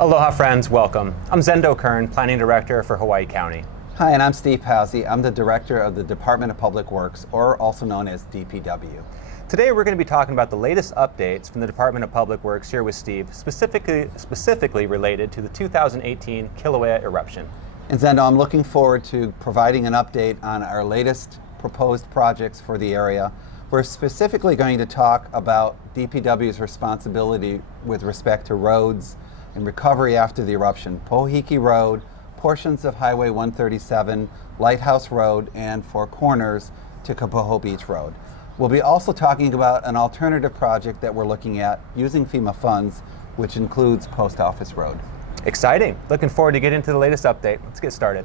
Aloha friends, welcome. I'm Zendo Kern, Planning Director for Hawaii County. Hi, and I'm Steve Pazzi. I'm the Director of the Department of Public Works, or also known as DPW. Today we're going to be talking about the latest updates from the Department of Public Works here with Steve, specifically related to the 2018 Kīlauea eruption. And Zendo, I'm looking forward to providing an update on our latest proposed projects for the area. We're specifically going to talk about DPW's responsibility with respect to roads and recovery after the eruption. Po'ihiki Road, portions of Highway 137, Lighthouse Road, and Four Corners to Kapoho Beach Road. We'll be also talking about an alternative project that we're looking at using FEMA funds, which includes Post Office Road. Exciting. Looking forward to getting into the latest update. Let's get started.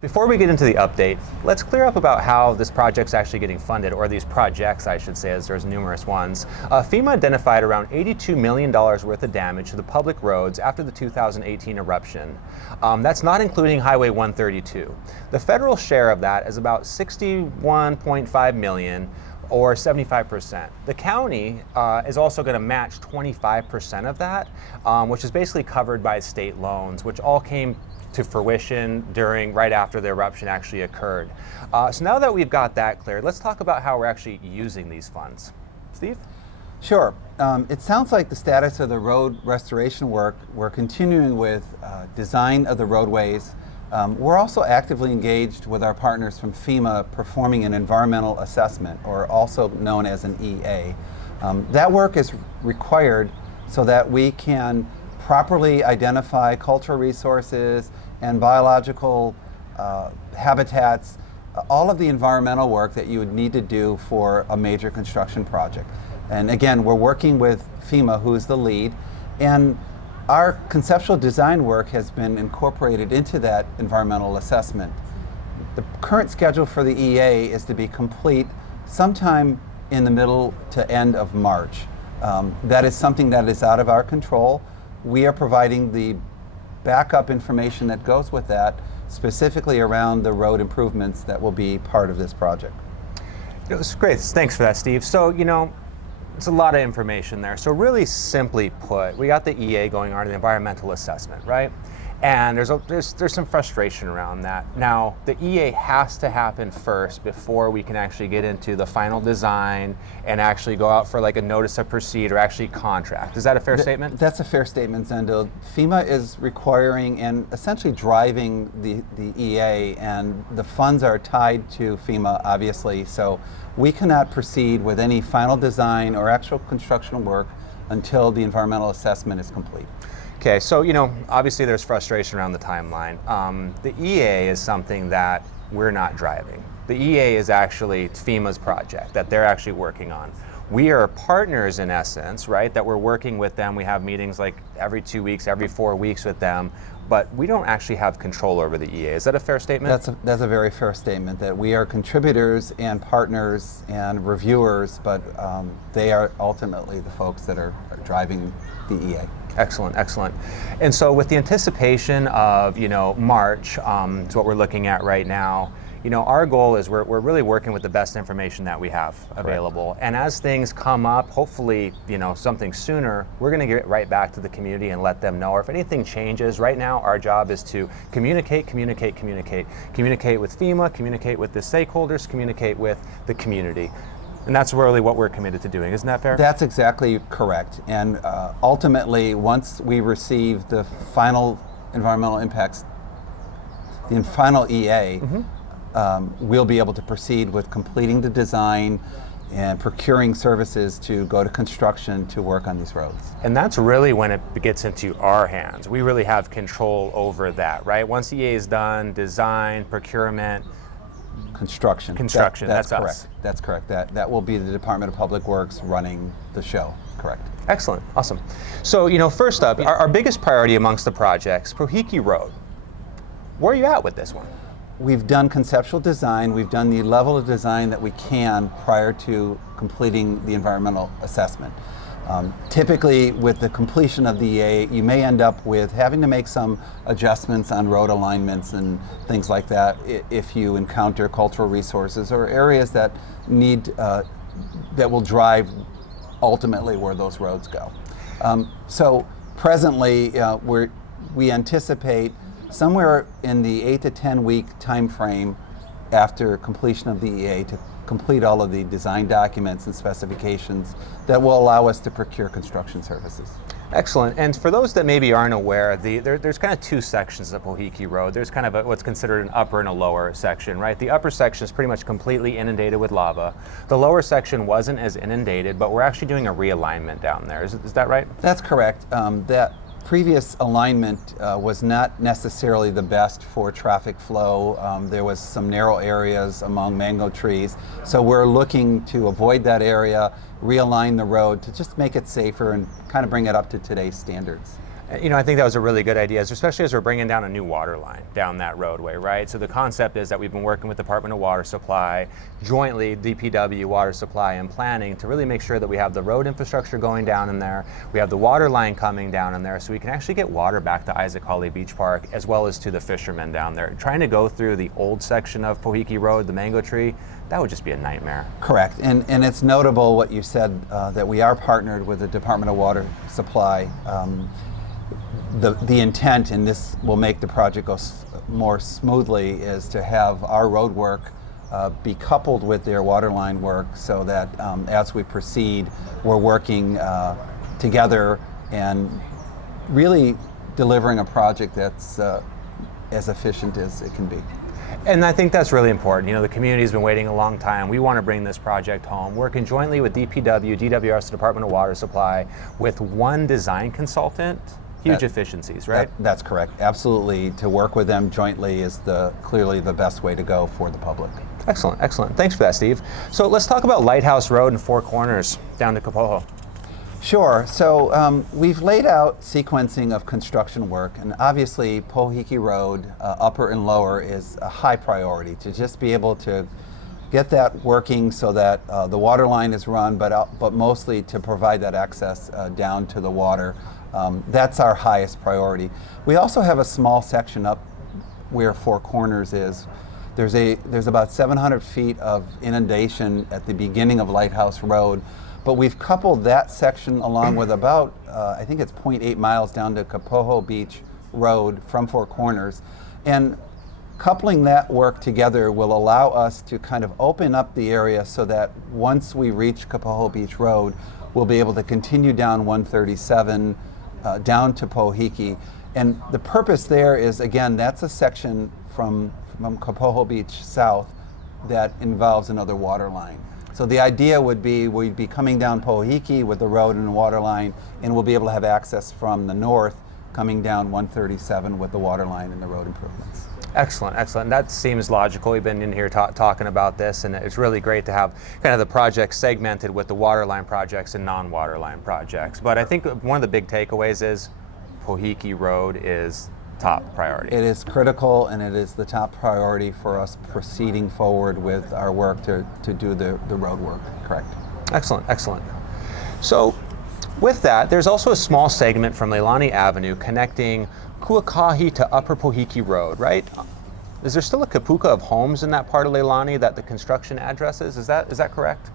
Before we get into the update, let's clear up about how this project's actually getting funded, or these projects, I should say, as there's numerous ones. FEMA identified around $82 million worth of damage to the public roads after the 2018 eruption. That's not including Highway 132. The federal share of that is about $61.5 million, or 75%. The county is also going to match 25% of that, which is basically covered by state loans, which all came to fruition right after the eruption actually occurred. So now that we've got that cleared, let's talk about how we're actually using these funds. Steve? Sure. It sounds like the status of the road restoration work, we're continuing with design of the roadways. We're also actively engaged with our partners from FEMA performing an environmental assessment, or also known as an EA. That work is required so that we can properly identify cultural resources and biological habitats, all of the environmental work that you would need to do for a major construction project. And again, we're working with FEMA, who is the lead, and our conceptual design work has been incorporated into that environmental assessment. The current schedule for the EA is to be complete sometime in the middle to end of March. That is something that is out of our control. We are providing the backup information that goes with that, specifically around the road improvements that will be part of this project. It was great. Thanks for that, Steve. So, it's a lot of information there. So really simply put, we got the EA going on, the environmental assessment, right? And there's some frustration around that. Now, the EA has to happen first before we can actually get into the final design and actually go out for like a notice of proceed or actually contract. Is that a fair statement? That's a fair statement, Zendo. FEMA is requiring and essentially driving the EA, and the funds are tied to FEMA, obviously. So we cannot proceed with any final design or actual construction work until the environmental assessment is complete. Okay, so obviously there's frustration around the timeline. The EA is something that we're not driving. The EA is actually FEMA's project that they're actually working on. We are partners in essence, right, that we're working with them. We have meetings like every 2 weeks, every 4 weeks with them, but we don't actually have control over the EA. Is that a fair statement? That's a very fair statement, that we are contributors and partners and reviewers, but they are ultimately the folks that are driving the EA. Excellent, excellent. And so with the anticipation of, March, is what we're looking at right now, our goal is we're really working with the best information that we have available. Correct. And as things come up, hopefully, something sooner, we're going to get right back to the community and let them know. Or if anything changes, right now our job is to communicate with FEMA, communicate with the stakeholders, communicate with the community. And that's really what we're committed to doing. Isn't that fair? That's exactly correct. And ultimately, once we receive the final environmental impacts, the final EA, we'll be able to proceed with completing the design and procuring services to go to construction to work on these roads. And that's really when it gets into our hands. We really have control over that, right? Once EA is done, design, procurement, Construction. That's correct. us. That's correct. That will be the Department of Public Works running the show. Correct. Excellent. Awesome. So, first up, our biggest priority amongst the projects, Po'ihiki Road. Where are you at with this one? We've done conceptual design. We've done the level of design that we can prior to completing the environmental assessment. Typically, with the completion of the EA, you may end up with having to make some adjustments on road alignments and things like that if you encounter cultural resources or areas that need that will drive ultimately where those roads go. So presently, we anticipate somewhere in the 8 to 10 week time frame after completion of the EA to complete all of the design documents and specifications that will allow us to procure construction services. Excellent. And for those that maybe aren't aware, there's kind of two sections of Pohiiki Road. There's kind of what's considered an upper and a lower section, right? The upper section is pretty much completely inundated with lava. The lower section wasn't as inundated, but we're actually doing a realignment down there. Is that right? That's correct. That previous alignment was not necessarily the best for traffic flow. There was some narrow areas among mango trees. So we're looking to avoid that area, realign the road to just make it safer and kind of bring it up to today's standards. You know, I think that was a really good idea, especially as we're bringing down a new water line down that roadway, right? So the concept is that we've been working with the Department of Water Supply, jointly DPW, Water Supply, and Planning to really make sure that we have the road infrastructure going down in there, we have the water line coming down in there, so we can actually get water back to Isaac Hawley Beach Park, as well as to the fishermen down there. Trying to go through the old section of Pohiiki Road, the mango tree, that would just be a nightmare. Correct, and it's notable what you said, that we are partnered with the Department of Water Supply. The intent, and this will make the project go more smoothly, is to have our road work be coupled with their water line work so that as we proceed, we're working together and really delivering a project that's as efficient as it can be. And I think that's really important. You know, the community's been waiting a long time. We want to bring this project home, working jointly with DPW, DWR's Department of Water Supply, with one design consultant. Huge efficiencies, right? That's correct. Absolutely. To work with them jointly is clearly the best way to go for the public. Excellent, excellent. Thanks for that, Steve. So let's talk about Lighthouse Road and Four Corners down to Kapoho. Sure. So we've laid out sequencing of construction work, and obviously Pohiiki Road, upper and lower, is a high priority to just be able to get that working so that the water line is run, but mostly to provide that access down to the water. That's our highest priority. We also have a small section up where Four Corners is. There's about 700 feet of inundation at the beginning of Lighthouse Road, but we've coupled that section along with about, I think it's 0.8 miles down to Kapoho Beach Road from Four Corners. And coupling that work together will allow us to kind of open up the area so that once we reach Kapoho Beach Road, we'll be able to continue down 137 down to Pohiiki. And the purpose there is, again, that's a section from Kapoho Beach south that involves another water line. So the idea would be we'd be coming down Pohiiki with the road and the water line, and we'll be able to have access from the north coming down 137 with the water line and the road improvements. Excellent, excellent. That seems logical. We've been in here talking about this, and it's really great to have kind of the projects segmented with the waterline projects and non-waterline projects. But I think one of the big takeaways is Pohiiki Road is top priority. It is critical, and it is the top priority for us proceeding forward with our work to do the road work. Correct. Excellent, excellent. So with that, there's also a small segment from Leilani Avenue connecting Kuakahi to Upper Pohiiki Road, right? Is there still a kapuka of homes in that part of Leilani that the construction addresses? Is that correct?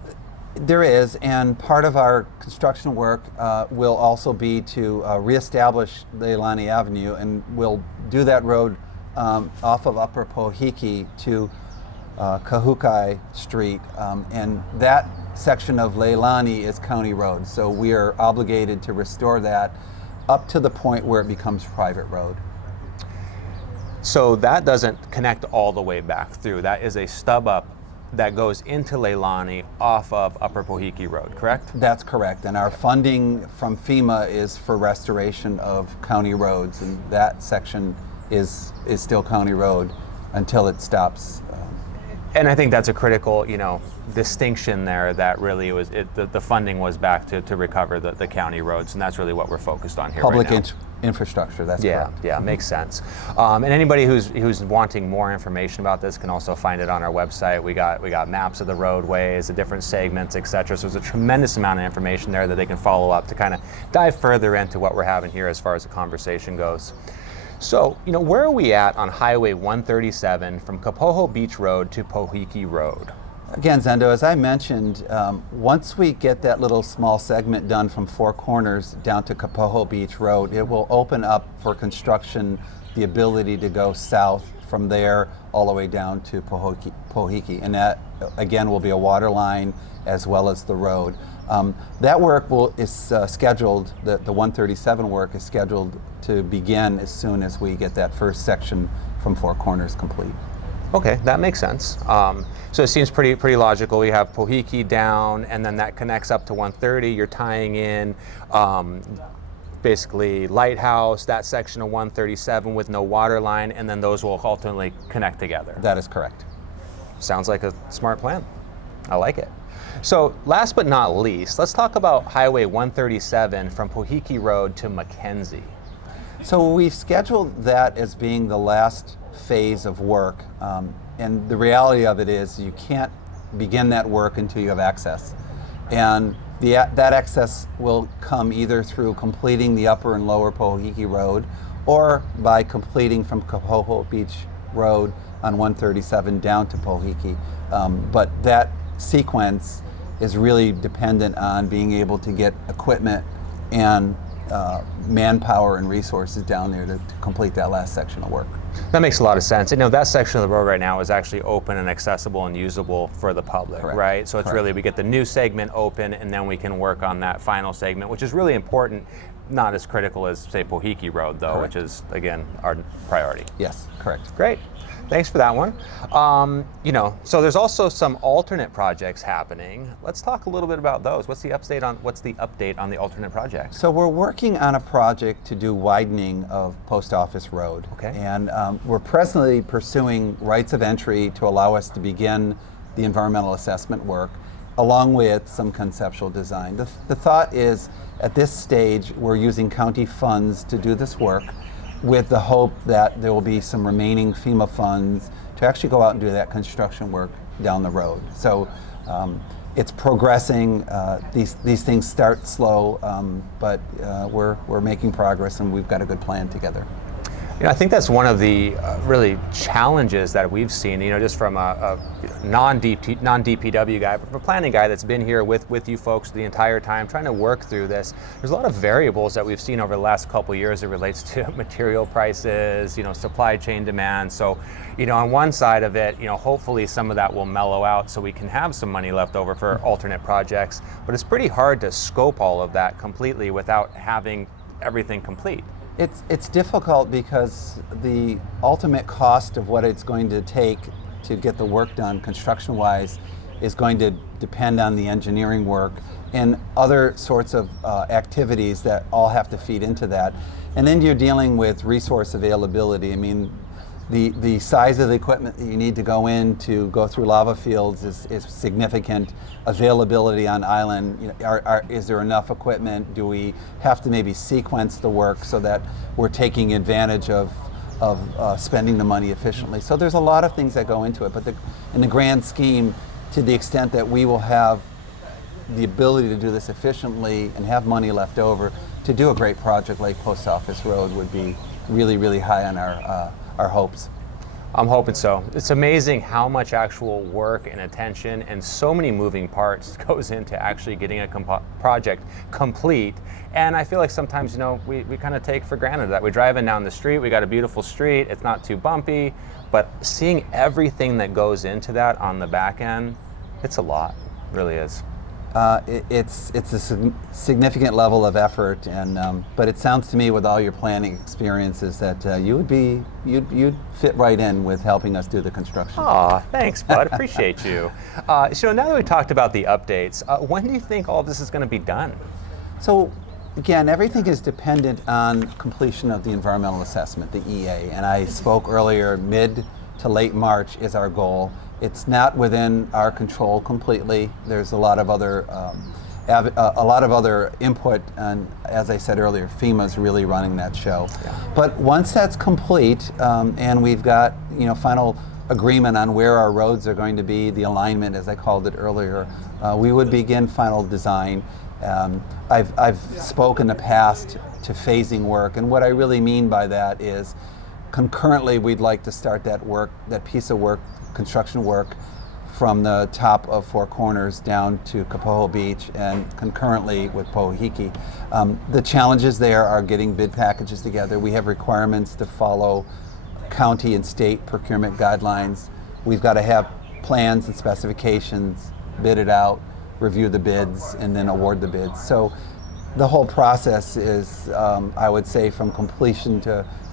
There is, and part of our construction work will also be to reestablish Leilani Avenue, and we'll do that road off of Upper Pohiiki to Kahukai Street, and that section of Leilani is county road, so we are obligated to restore that up to the point where it becomes private road. So that doesn't connect all the way back through. That is a stub up that goes into Leilani off of Upper Pohiiki Road, correct? That's correct, and our funding from FEMA is for restoration of county roads, and that section is still county road until it stops. And I think that's a critical, distinction there, that really was the funding was back to recover the county roads, and that's really what we're focused on here Public right now. Infrastructure, that's correct. Yeah, makes sense. And anybody who's wanting more information about this can also find it on our website. We got maps of the roadways, the different segments, etc. So there's a tremendous amount of information there that they can follow up to kind of dive further into what we're having here as far as the conversation goes. So, where are we at on Highway 137 from Kapoho Beach Road to Pohiiki Road? Again, Zendo, as I mentioned, once we get that little small segment done from Four Corners down to Kapoho Beach Road, it will open up for construction the ability to go south from there all the way down to Pohiki. And that, again, will be a water line as well as the road. That work is scheduled, the 137 work is scheduled to begin as soon as we get that first section from Four Corners complete. Okay, that makes sense. So it seems pretty logical. You have Pohiki down, and then that connects up to 130. You're tying in basically Lighthouse, that section of 137 with no water line, and then those will ultimately connect together. That is correct. Sounds like a smart plan. I like it. So last but not least, let's talk about Highway 137 from Pohiki Road to Mackenzie. So we've scheduled that as being the last phase of work, and the reality of it is you can't begin that work until you have access. And that access will come either through completing the upper and lower Pohiki Road or by completing from Kapoho Beach Road on 137 down to Pohiki. But that sequence is really dependent on being able to get equipment and manpower and resources down there to complete that last section of work. That makes a lot of sense. And that section of the road right now is actually open and accessible and usable for the public, Correct. right? So it's Correct. really, we get the new segment open and then we can work on that final segment, which is really important, not as critical as, say, Pohiki Road, though, Correct. which is, again, our priority. Yes, correct. Great. Thanks for that one. So there's also some alternate projects happening. Let's talk a little bit about those. What's the update on the alternate projects? So we're working on a project to do widening of Post Office Road. Okay. And we're presently pursuing rights of entry to allow us to begin the environmental assessment work, along with some conceptual design. The thought is, at this stage, we're using county funds to do this work, with the hope that there will be some remaining FEMA funds to actually go out and do that construction work down the road. So it's progressing. These things start slow, but we're making progress, and we've got a good plan together. I think that's one of the really challenges that we've seen, just from a non-DPW guy, but a planning guy that's been here with you folks the entire time, trying to work through this. There's a lot of variables that we've seen over the last couple of years that relates to material prices, supply chain demand. So, on one side of it, hopefully some of that will mellow out so we can have some money left over for alternate projects. But it's pretty hard to scope all of that completely without having everything complete. It's difficult because the ultimate cost of what it's going to take to get the work done construction-wise is going to depend on the engineering work and other sorts of activities that all have to feed into that. And then you're dealing with resource availability. I mean, the size of the equipment that you need to go in to go through lava fields is significant. Availability on island, is there enough equipment? Do we have to maybe sequence the work so that we're taking advantage of spending the money efficiently? So there's a lot of things that go into it, but in the grand scheme, to the extent that we will have the ability to do this efficiently and have money left over, to do a great project like Post Office Road would be really, really high on our hopes. I'm hoping so. It's amazing how much actual work and attention and so many moving parts goes into actually getting a project complete. And I feel like sometimes, we kind of take for granted that we're driving down the street, we got a beautiful street, it's not too bumpy, but seeing everything that goes into that on the back end, it's a lot, it really is. It's a significant level of effort, and but it sounds to me, with all your planning experiences, that you'd fit right in with helping us do the construction. Aw, thanks, bud. Appreciate you. Now that we talked about the updates, when do you think all of this is going to be done? So, again, everything is dependent on completion of the environmental assessment, the EA, and I spoke earlier, mid to late March is our goal. It's not within our control completely. There's a lot of other input, and as I said earlier, FEMA's really running that show. Yeah. But once that's complete, and we've got final agreement on where our roads are going to be, the alignment, as I called it earlier, we would begin final design. I've spoken in the past to phasing work, and what I really mean by that is, concurrently, we'd like to start that piece of work, construction work, from the top of Four Corners down to Kapoho Beach and concurrently with Pohiki. The challenges there are getting bid packages together. We have requirements to follow county and state procurement guidelines. We've got to have plans and specifications, bid it out, review the bids, and then award the bids. So the whole process is, I would say, from completion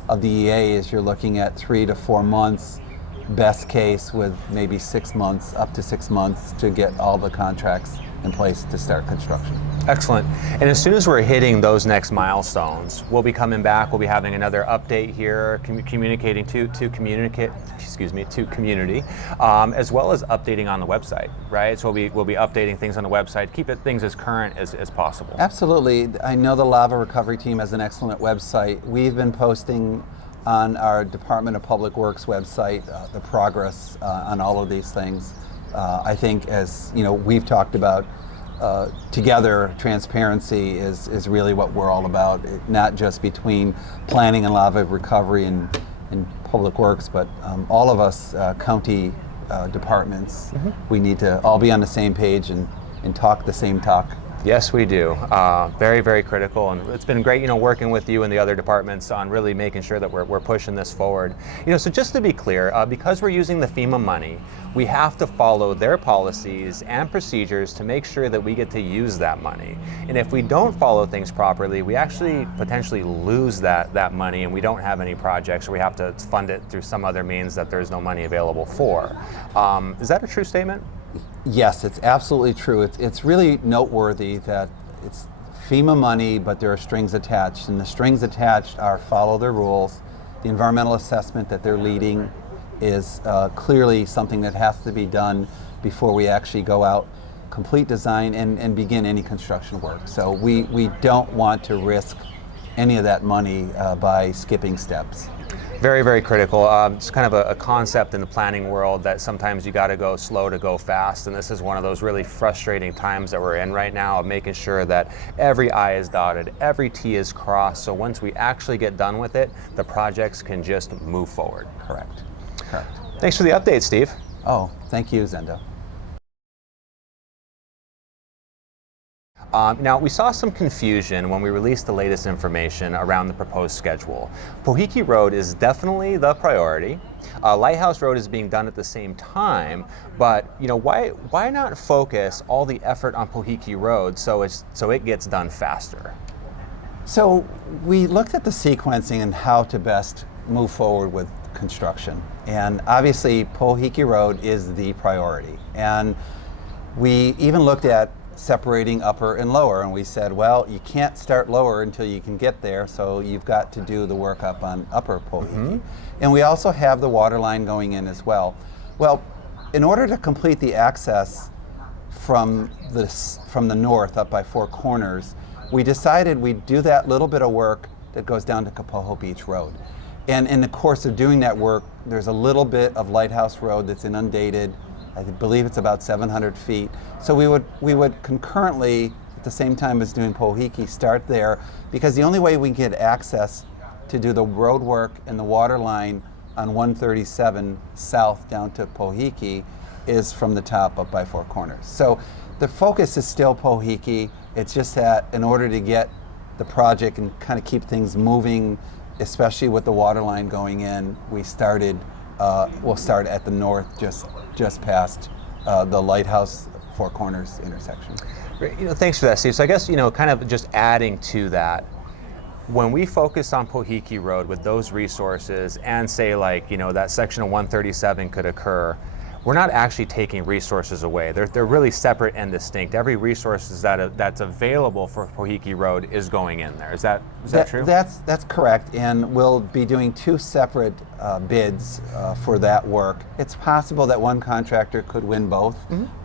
of the EA is you're looking at 3 to 4 months, best case with maybe 6 months, up to 6 months to get all the contracts in place to start construction. Excellent. And as soon as we're hitting those next milestones, we'll be coming back. We'll be having another update here, communicating to community, as well as updating on the website, right? So we'll be updating things on the website, keep things as current as possible. Absolutely. I know the lava recovery team has an excellent website. We've been posting on our Department of Public Works website the progress on all of these things. I think, as you know, we've talked about together, transparency is really what we're all about. Not just between planning and lava recovery and public works, but all of us county departments. We need to all be on the same page and talk the same talk. Yes, we do. Very, very critical, and it's been great, working with you and the other departments on really making sure that we're pushing this forward. So just to be clear, because we're using the FEMA money, we have to follow their policies and procedures to make sure that we get to use that money. And if we don't follow things properly, we actually potentially lose that money, and we don't have any projects, or we have to fund it through some other means that there's no money available for. Is that a true statement? Yes, it's absolutely true. It's really noteworthy that it's FEMA money, but there are strings attached, and the strings attached are follow their rules. The environmental assessment that they're leading is clearly something that has to be done before we actually go out, complete design, and begin any construction work. So we don't want to risk any of that money by skipping steps. Very, very critical. It's kind of a concept in the planning world that sometimes you got to go slow to go fast, and this is one of those really frustrating times that we're in right now of making sure that every I is dotted, every T is crossed, so once we actually get done with it, the projects can just move forward. Correct. Thanks for the update, Steve. Oh, thank you, Zendo. Now, we saw some confusion when we released the latest information around the proposed schedule. Pohiki Road is definitely the priority. Lighthouse Road is being done at the same time, but why not focus all the effort on Pohiki Road so it gets done faster? So we looked at the sequencing and how to best move forward with construction, and obviously Pohiki Road is the priority. And we even looked at separating upper and lower, and we said, well, you can't start lower until you can get there, so you've got to do the work up on upper Pohiki. And we also have the water line going in as well. Well, in order to complete the access from the north up by Four Corners, we decided we'd do that little bit of work that goes down to Kapoho Beach Road. And in the course of doing that work, there's a little bit of Lighthouse Road that's inundated. I believe it's about 700 feet. So we would concurrently, at the same time as doing Pohiki, start there, because the only way we can get access to do the road work and the water line on 137 south down to Pohiki is from the top up by Four Corners. So the focus is still Pohiki. It's just that in order to get the project and kind of keep things moving, especially with the water line going in, we'll start at the north, just past the Lighthouse Four Corners intersection. Thanks for that, Steve. So I guess, kind of just adding to that, when we focus on Pohiki Road with those resources and say that section of 137 could occur, we're not actually taking resources away. They're really separate and distinct. Every resource that's available for Pohiki Road is going in there. Is that true? That's correct, and we'll be doing 2 separate bids for that work. It's possible that one contractor could win both,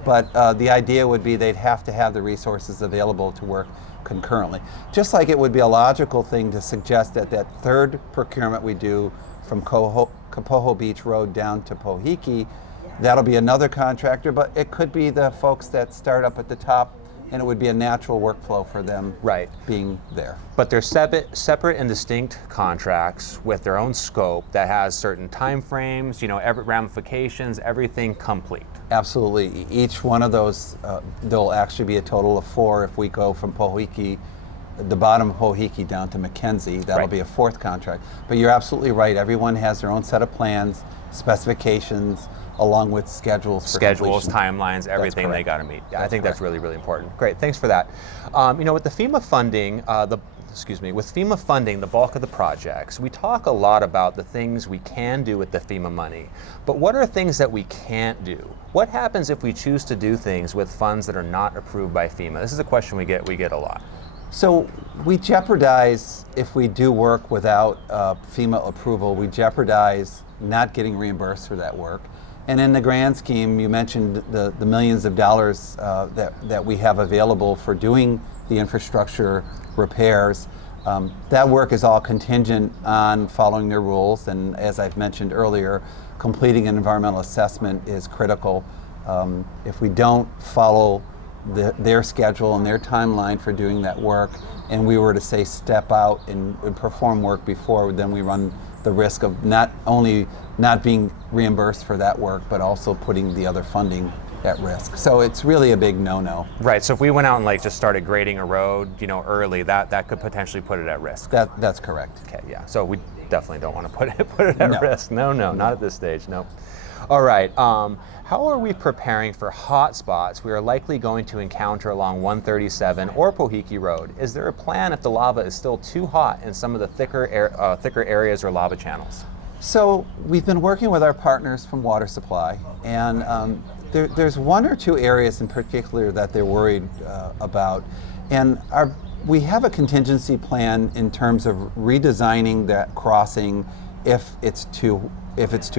but the idea would be they'd have to have the resources available to work concurrently. Just like it would be a logical thing to suggest that that third procurement we do from Kapoho Beach Road down to Pohiki, that'll be another contractor, but it could be the folks that start up at the top and it would be a natural workflow for them Right. being there. But they're separate and distinct contracts with their own scope that has certain time frames, every ramifications, everything complete. Absolutely. Each one of those, there'll actually be a total of 4 if we go from Pohiki, the bottom of Pohiki down to Mackenzie. That'll Right. be a 4th contract. But you're absolutely right. Everyone has their own set of plans, specifications, along with schedules for Schedules, completion. timelines, everything they correct. got to meet. Yeah, I That's think that's correct. really, really important. Great, thanks for that. With the FEMA funding, with FEMA funding the bulk of the projects, we talk a lot about the things we can do with the FEMA money. But what are things that we can't do? What happens if we choose to do things with funds that are not approved by FEMA? This is a question we get a lot. So we jeopardize, if we do work without FEMA approval, we jeopardize not getting reimbursed for that work. And in the grand scheme, you mentioned the millions of dollars that we have available for doing the infrastructure repairs. That work is all contingent on following their rules, and as I've mentioned earlier, completing an environmental assessment is critical. If we don't follow their schedule and their timeline for doing that work, and we were to say step out and perform work before, then we run the risk of not only not being reimbursed for that work, but also putting the other funding at risk. So it's really a big no-no. Right, so if we went out and just started grading a road, early, that could potentially put it at risk. That's correct. Okay, yeah, so we definitely don't want to put it at No. risk. No, not at this stage, no. All right, how are we preparing for hot spots we are likely going to encounter along 137 or Pohiki Road? Is there a plan if the lava is still too hot in some of the thicker areas or lava channels? So we've been working with our partners from water supply, and there's 1 or 2 areas in particular that they're worried about, and we have a contingency plan in terms of redesigning that crossing if it's too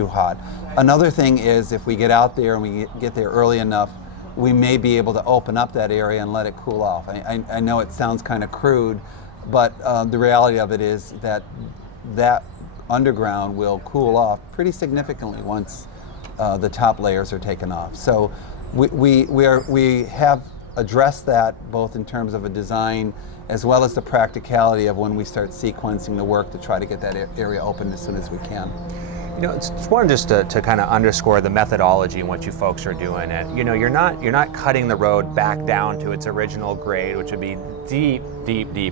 hot. Another thing is, if we get out there and we get there early enough, we may be able to open up that area and let it cool off. I know it sounds kind of crude, but the reality of it is that underground will cool off pretty significantly once the top layers are taken off. So we have addressed that both in terms of a design as well as the practicality of when we start sequencing the work to try to get that area open as soon as we can. It's one just to kind of underscore the methodology and what you folks are doing. And you're not cutting the road back down to its original grade, which would be deep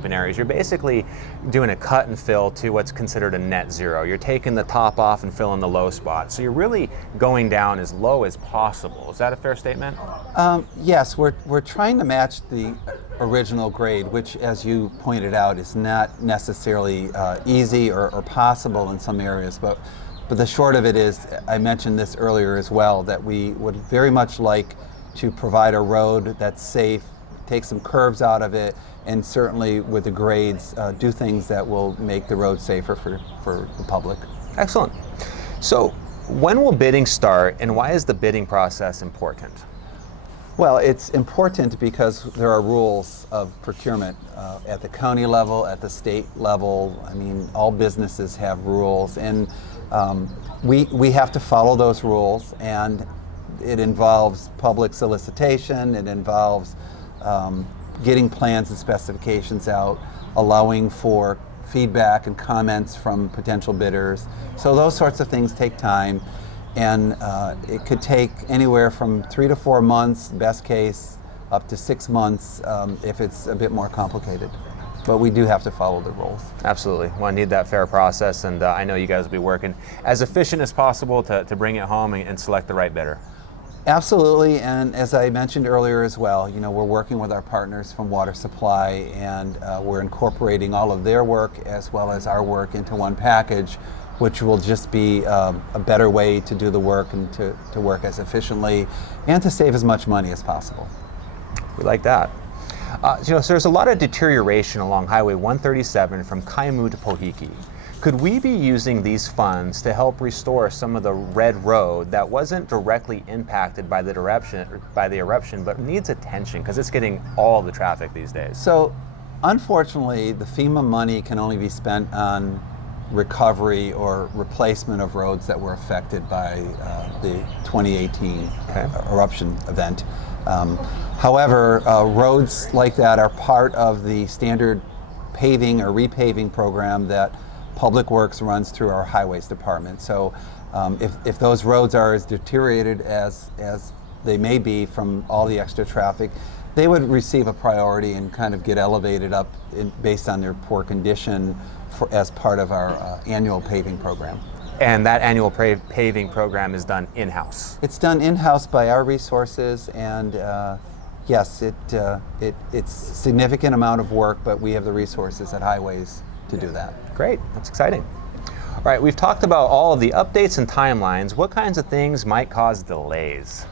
in areas. You're basically doing a cut and fill to what's considered a net zero. You're taking the top off and filling the low spots. So you're really going down as low as possible. Is that a fair statement? Yes, we're trying to match the original grade, which, as you pointed out, is not necessarily easy or possible in some areas. But the short of it is, I mentioned this earlier as well, that we would very much like to provide a road that's safe, take some curves out of it, and certainly with the grades, do things that will make the road safer for the public. Excellent. So when will bidding start, and why is the bidding process important? Well, it's important because there are rules of procurement at the county level, at the state level. I mean, all businesses have rules, and we have to follow those rules, and it involves public solicitation, it involves getting plans and specifications out, allowing for feedback and comments from potential bidders. So those sorts of things take time, and it could take anywhere from 3 to 4 months, best case, up to 6 months if it's a bit more complicated. But we do have to follow the rules. Absolutely. Well, I need that fair process, and I know you guys will be working as efficient as possible to bring it home and select the right bidder. Absolutely, and as I mentioned earlier as well, we're working with our partners from water supply, and we're incorporating all of their work as well as our work into one package, which will just be a better way to do the work and to work as efficiently and to save as much money as possible. We like that. So there's a lot of deterioration along Highway 137 from Kaimu to Pohiki. Could we be using these funds to help restore some of the red road that wasn't directly impacted by the eruption, but needs attention because it's getting all the traffic these days? So, unfortunately, the FEMA money can only be spent on recovery or replacement of roads that were affected by the 2018 eruption event. However, roads like that are part of the standard paving or repaving program that Public Works runs through our highways department. So if those roads are as deteriorated as they may be from all the extra traffic, they would receive a priority and kind of get elevated up based on their poor condition as part of our annual paving program. And that annual paving program is done in-house? It's done in-house by our resources, and yes, it's a significant amount of work, but we have the resources at Highways to do that. Great, that's exciting. All right, we've talked about all of the updates and timelines. What kinds of things might cause delays?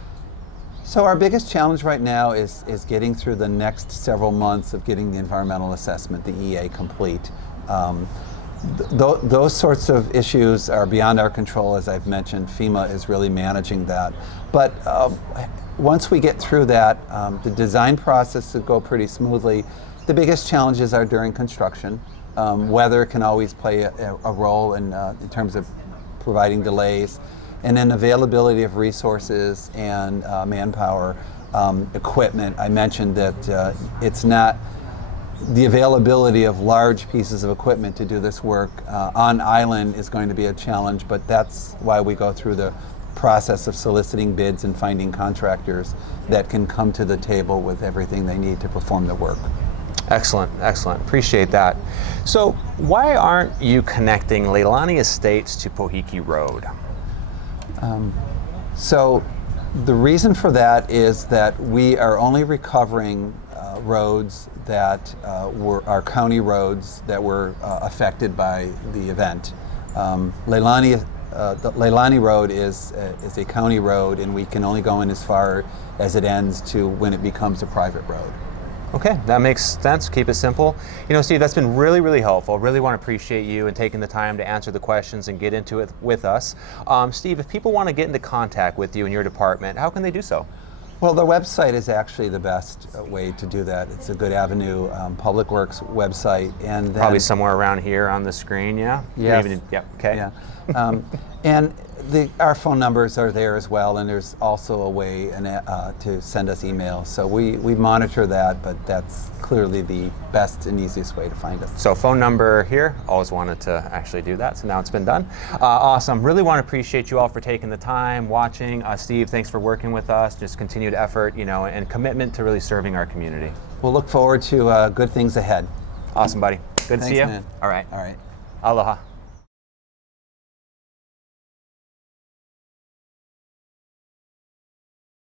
So our biggest challenge right now is getting through the next several months of getting the environmental assessment, the EA, complete. Those sorts of issues are beyond our control. As I've mentioned, FEMA is really managing that. But once we get through that, the design process will go pretty smoothly. The biggest challenges are during construction. Weather can always play a role in terms of providing delays. And then availability of resources and manpower, equipment. I mentioned that it's not the availability of large pieces of equipment to do this work on island is going to be a challenge, but that's why we go through the process of soliciting bids and finding contractors that can come to the table with everything they need to perform the work. Excellent, excellent. Appreciate that. So why aren't you connecting Leilani Estates to Pohiki Road? So the reason for that is that we are only recovering roads that are county roads that were affected by the event. The Leilani Road is a county road, and we can only go in as far as it ends to when it becomes a private road. Okay, that makes sense. Keep it simple. You know, Steve, that's been really, really helpful. Really want to appreciate you and taking the time to answer the questions and get into it with us. Steve, if people want to get into contact with you and your department, how can they do so? Well, the website is actually the best way to do that. It's a good avenue, Public Works website, and then, probably somewhere around here on the screen. Yeah. Yes. Yeah. Okay. Yeah. And our phone numbers are there as well, and there's also a way to send us emails. So we monitor that, but that's clearly the best and easiest way to find us. So phone number here, always wanted to actually do that, so now it's been done. Awesome, really want to appreciate you all for taking the time, watching. Steve, thanks for working with us, just continued effort, and commitment to really serving our community. We'll look forward to good things ahead. Awesome, buddy. Good to see you. Man. All right. All right. Aloha.